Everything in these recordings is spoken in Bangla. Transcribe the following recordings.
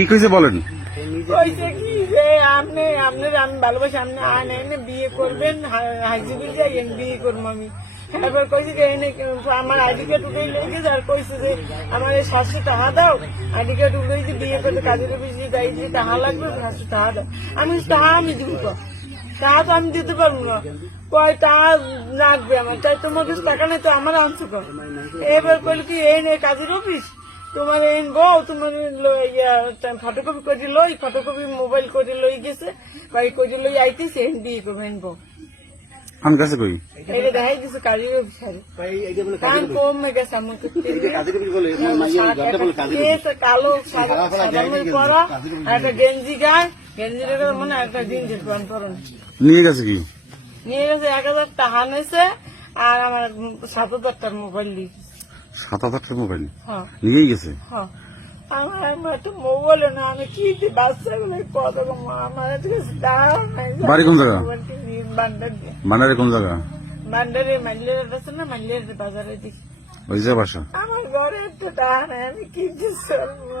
কি কইছে বলেন? কইছে কি যে আপনি আপনার আমি ভালোবাসি, আপনি এনে বিয়ে করবেন, হাজিবিল যাই বিয়ে করবো আমি। এবার কইছে যে এনে আমার আইডি কার্ড উঠেই লেগেছে, আর কইছে যে আমার এই 700 টাকা দাও, আইডি কার্ড উঠেই যে বিয়ে করতে কাজের অফিসে যাই যে টাকা লাগবে 700 টাকা দাও। আমি টাকা আমি দিব, টাকা তো আমি দিতে পারবো না। কয় টাকা লাগবে আমার, তাই তোমার কাছে টাকা নেই তো আমার আনছো কর। এবার কইল কি এই নে কাজের অফিস, তোমার এই বউ তোমার ফটোকপি করে লই, ফটোকপি মোবাইল করে লই গেছে বা করে লই আইতেছে বিয়ে করবো বউ। আমার কাছে কই এটা দেখাই দিছে কাজের অফিসারে, কারণ কমে গেছে আমাকে কালো সাদামের পরা, একটা গেঞ্জি গায়ে, গেঞ্জিটা মানে একটা জিন্সের প্যান্ট পরন নিয়ে গেছে। কি নিয়ে গেছে? 1000 টাকা নিয়েছে আর আমার 7000 টাকার মোবাইল দিয়ে 7000 টাকা মোবাইল হ্যাঁ নিয়েই গেছে। হ্যাঁ আমার একবার তো মোবাইল না, আমি কি বাচ্চাগুলো কত আমার কাছে টাকা নাই। বাড়ি কোন জায়গা? মোবাইলটি নিয়ে বান্ডার দিয়ে মানারে কোন জায়গা? বান্ডারে মাইলের আছে না, মাইলের বাজারে দিই। ওই যে বাসা। আমার ঘরে একটা টাকা নাই, আমি কি যে চলবো?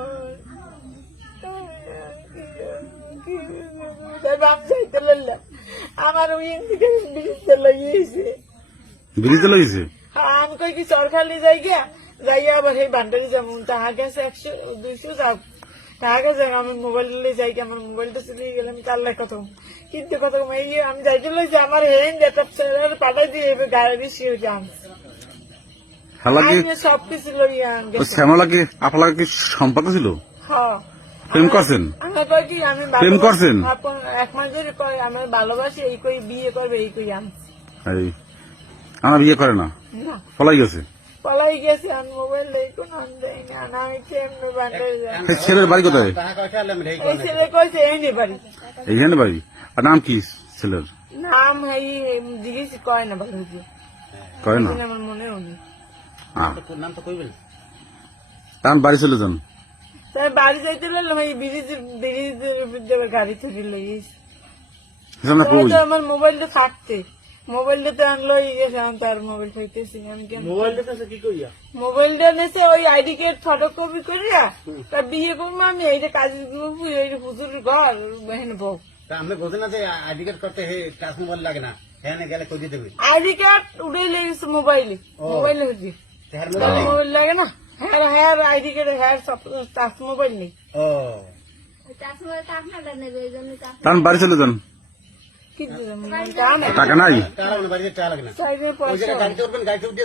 আমার ওই দিকে ব্রিজে লাগিয়েছে, ব্রিজে লইছে। আমি কই কি সরকারি জায়গা যাইয়া আবার সেই বান্ডারি যেমন টাকা গেছে 100-200 যাক টাকা গেছে। আমি মোবাইল যাই, আমার মোবাইলটা চলে গেলাম তার কত, কিন্তু কত আমি যাইতে লইছি আমার হেন যেটা পাঠাই দিয়ে গাড়ি সিও যান সবকিছু লইয়া শ্যামলা কি আপনার কি সম্পর্ক ছিল? হ্যাঁ প্রেম করছেন? আমি কই কি আমি প্রেম করছেন? 1 মাস ধরে কই আমি ভালোবাসি, এই কই বিয়ে করবে এই কই আনছি। আমার বিয়ে করে না, না পলাই গেছে। পলাই গেছে, আমি মোবাইল নেই কোন দেয় না, আমি কেমন বান্ডারি যাই। ছেলের বাড়ি কোথায়? এই ছেলে কইছে এই নে বাড়ি, এইখানে বাড়ি। আর নাম কি ছেলের? নাম এই জিজ্ঞেস কয় না ভালো হয়েছে, কয় না? আমার মনেও নেই। নাম তো কইবেন। তার বাড়ি চলে যান। তাই বাড়ি যাইতে লাগলাম, এই ব্রিজের গাড়ি থেকে লেগেছি। আমার মোবাইলটা থাকতে, মোবাইলটা তো আনলো গেছে, আমি তার মোবাইল থাকতেছি আমি কেন কি কইয়া মোবাইলটা নেছে ওই আইডি কার্ড ফটোকপি করিয়া তার বিয়ে করবো আমি। এইটা কাজের হুজুর ঘর বহেন বউ আমি বোঝে না যে আইডি কার্ড করতে টাচ মোবাইল লাগে না, হ্যাঁ গেলে কই দিতে হবে। আইডি কার্ড উঠে লেগেছে মোবাইলে, মোবাইলে হচ্ছে মোবাইল লাগে না। হ্যাঁ হ্যাঁ আইডি কার্ড হ্যাঁ সব টাচ মোবাইল নেই। ও তার বাড়ি চলে যান। কিন্তু টাকা নাই? বাড়িতে টাকা লাগে না, পয়সা গাড়িতে উঠবেন, গাড়িতে উঠে